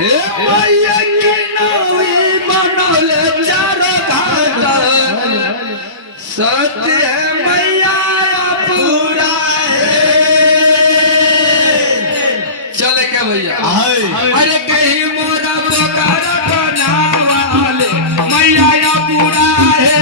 मैया की नावी बनल चार घाट सत्य है मैया पूरा है। चले के भैया अरे कहीं मोरा बकार बनावाले मैया पूरा है।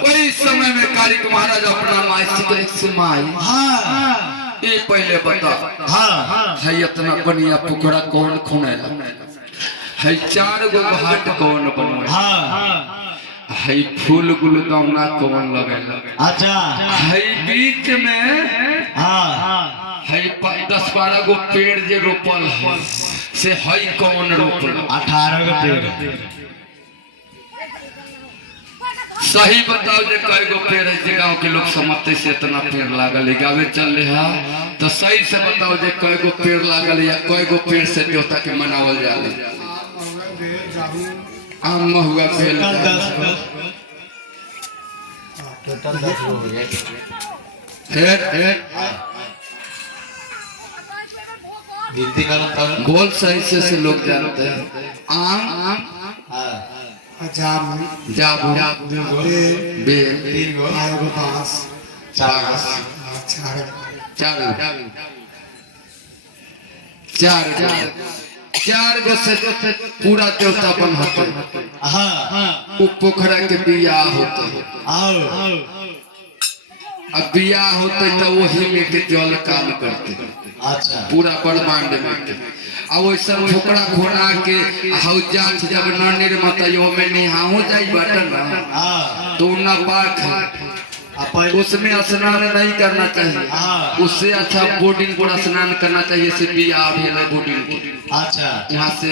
कोई समय में कारिक महाराज अपना माई से माई ये पहले बता है इतना बढ़िया पुकड़ा कौन खुनेला है 4 गो घाट कौन बनवे है फूल गुलदौना कौन लगेला अच्छा है बीच में है 10-12 गो पेड़ जे रोपल है से है कौन रोपल 18 गो पेड़ सही बताओ जे कई गो पेड़ है जे गांव के लोग समझते से इतना पेड़ लागल है गावे चल रहा तो सही से बताओ जे कई गो पेड़ लागल या कई गो पेड़ से देवता के मनावल जाले आम महुआ बेल टोटल 10 हो गया गिनती करना गोल सही से लोग जानते हैं आम जाबू बे 3 गो 5 4 गो से पूरा देवता बन होते वो पोखरा के बिया होते अब बिया होते तो वही में के जल काम करते अच्छा पूरा ब्रह्मांड में अब वैसा ठोकरा खोना के हौजात जब न निर्मत यो में निहाऊ जाई बटन तो न पाक उसमें स्नान नहीं करना चाहिए उससे अच्छा बोर्डिंग पर स्नान करना चाहिए से बिया भी बोर्डिंग अच्छा यहाँ से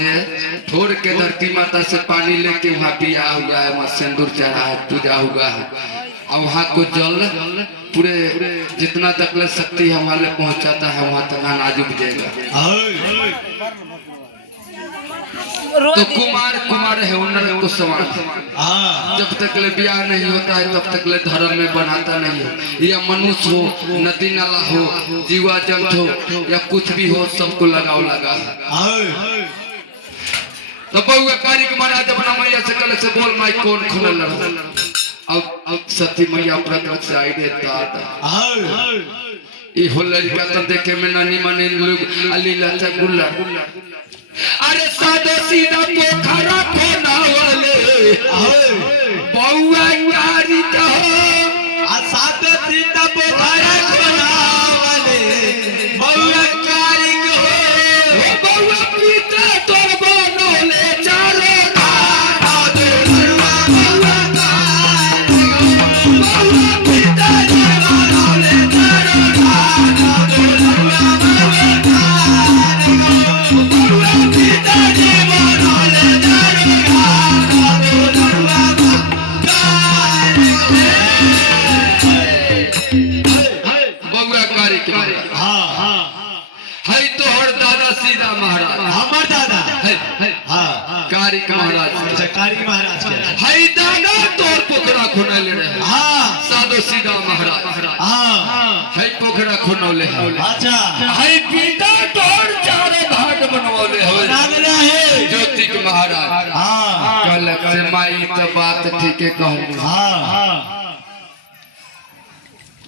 थोड़ के धरती माता से पानी लेके वहाँ बिया हुआ है वहाँ सिंदूर चढ़ा है पूजा हुआ है और वहाँ को जल पूरे जितना तक ले शक्ति हमारे पहुँचाता है वहाँ तक अनाज उपजेगा। तो कुमार है उन्नत को समान जब तक ले ब्याह नहीं होता है तब तक ले धर्म में बनाता नहीं है। या मनुष्य हो नदी नाला हो जीवा जंतु हो या कुछ भी हो सबको लगाओ लगा तो बहुआ कारिक महाराज अपना मैया से कल से बोल माई कौन खुलल अब सती मैया प्रकट से आई रे दादा ये हो लड़का तो देखे में नानी मने लोग अलीला चगुल्ला अरे सादो सीधा पोखरा खोना वाले बहुआ कारिक हो सादो सीधा पोखरा खोना वाले बहुआ कारिक हो बहुआ पीता तोर बनोले चारो कारिक महाराज हई दाना तोर पोखरा खुनले रहे सादो सीधा महाराज हई पोखरा खुनौले अच्छा हई पीता तोर 4 घाट बनवले हो ज्योतिक महाराज कल से माई तो बात ठीक है कहू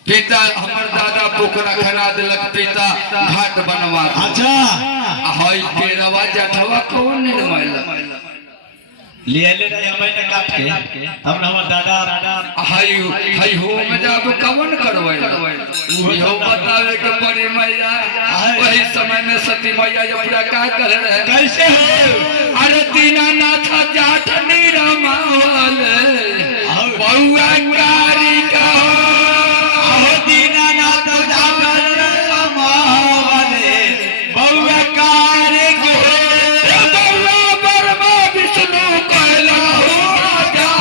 पिता हमर दादा पोखरा खना दिलक पिता घाट बनवा अच्छा हई पेरवा जठवा कौन निर्मल ले ले हमें ने काट के हमर दादा हई हो में जाब कवन करवाई हो बतावे के पड़ी मैया वही समय में सती मैया पूरा का कर रहे कैसे हो अरे दीनानाथ जाट नीरम रमावले बउआ कारी कहो अहो दीनानाथ जागल रमावले बउआ कारी कहो बउआ ब्रह्मा विष्णु कैला हो राजा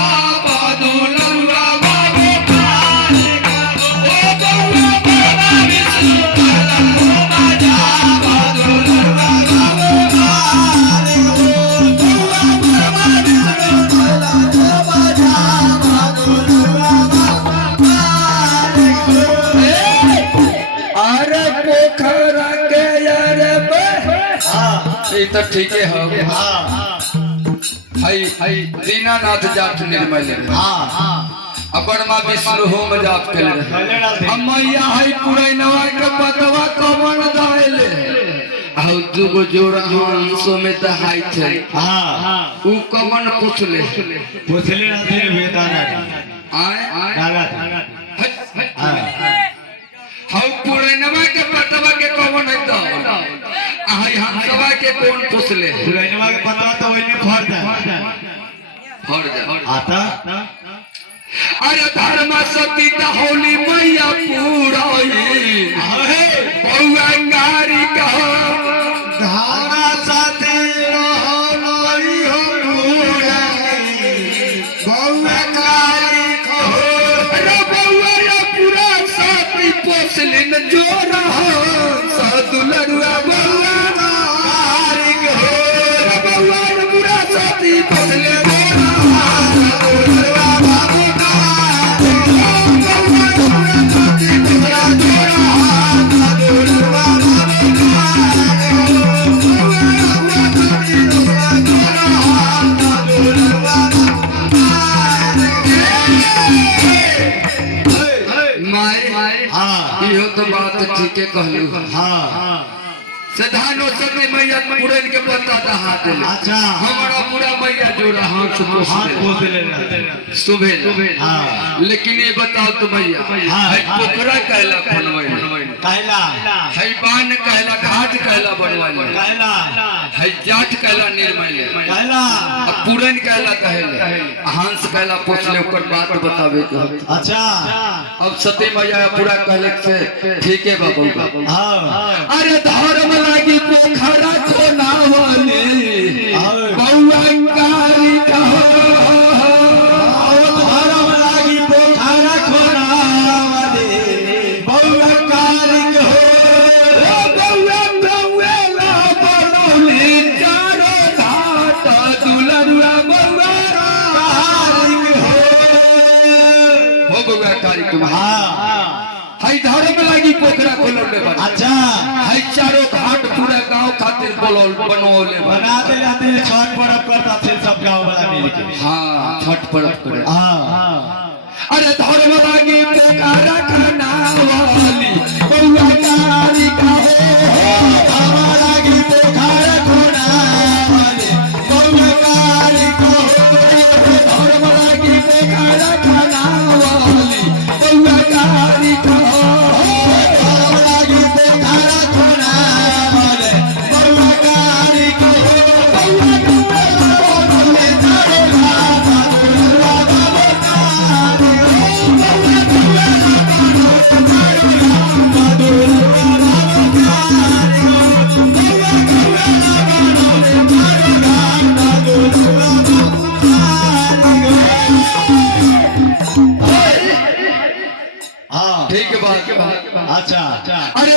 बदुलुआ बाबू कारी कहो बउआ ब्रह्मा विष्णु कैला हो राजा बदुलुआ बाबू कारी कहो बउआ ब्रह्मा विष्णु कैला हो राजा बदुलुआ बाबू कारी कहो अरे पोखरा के यारे बे ये तो ठीक है हाय दीनानाथ जाप निर्मल अबरमा विष्णु होम जाप कर मैया हाय पुरैनवा के पतवा कमन दाइले आउ दुगो जोड़ा हंसो में दहाई थे ऊ कमन पूछले ना फिर बेदाना आए नागत हाउ पुरैनवा के पतवा के कमन द हाय हंसवा के कौन पूछले पुरैनवा के पता तो वही फर जा आता अरे धर्म सती त होली मैया पूराई बउआ कारी कहो धारा साथे रहलई हो पूराई बउआ कारी कहो अरे बउआ या पूरा साथी पोसलिन जोर हो सदुलरुआ बउआ कारी कहो अरे बउआ या पूरा साथी पोसलिन जोर हो सदुलरुआ बाबू कारी कहो बउआ या पूरा साथी पोसलिन जोर हो सदुलरुआ बाबू कारी कहो बउआ या पूरा साथी पोसलिन जोर हो सदुलरुआ माय इहो तो बात ठीक है कहलू सधानो सती मैया पुरन के पता दहा देले अच्छा हमारा पूरा मैया जोड़ा हाथ पोस लेना सुबह लेकिन ये बताओ तो मैया है पोखरा कहला बनवाई कहला है बान कहला घाट कहला बनवाई कहला है जाट कहला निर्मल कहला अब पुरन कहला कहले हंस कहला पोछले ओकर बात बतावे के अच्छा अब सती मैया पूरा कहले से ठीक है बाबू हां अरे धर्म लागी पोखरा खोनावले बउआ कारी कहो धर्म लागी पोखरा खोनावले बउआ कारी कहो बउआ बउआ ला बनौली चारो घाट दुलरुआ बउआ कारी कहो हो बउआ कारी कहो हाय धर्म लागी पोखरा खोलले बन अच्छा हाय चारो घाट पूरा गांव खातिर बोलल बनौले बना देते छठ पर्व करता थे सब गांव वाला मिल के हां छठ पर्व करे हां अरे धर्म लागी पोखरा खनावाली बउआ कारी कहो धर्म लागी पोखरा खोनावले बउआ कारी कहो धर्म लागी पोखरा खनावाली बउआ कारी कहो धर्म लागी पोखरा खोनावले बउआ कारी कहो बउआ बनौले चारो घाट दुलरुआ बउआ कारी हां ठीक बात अच्छा अरे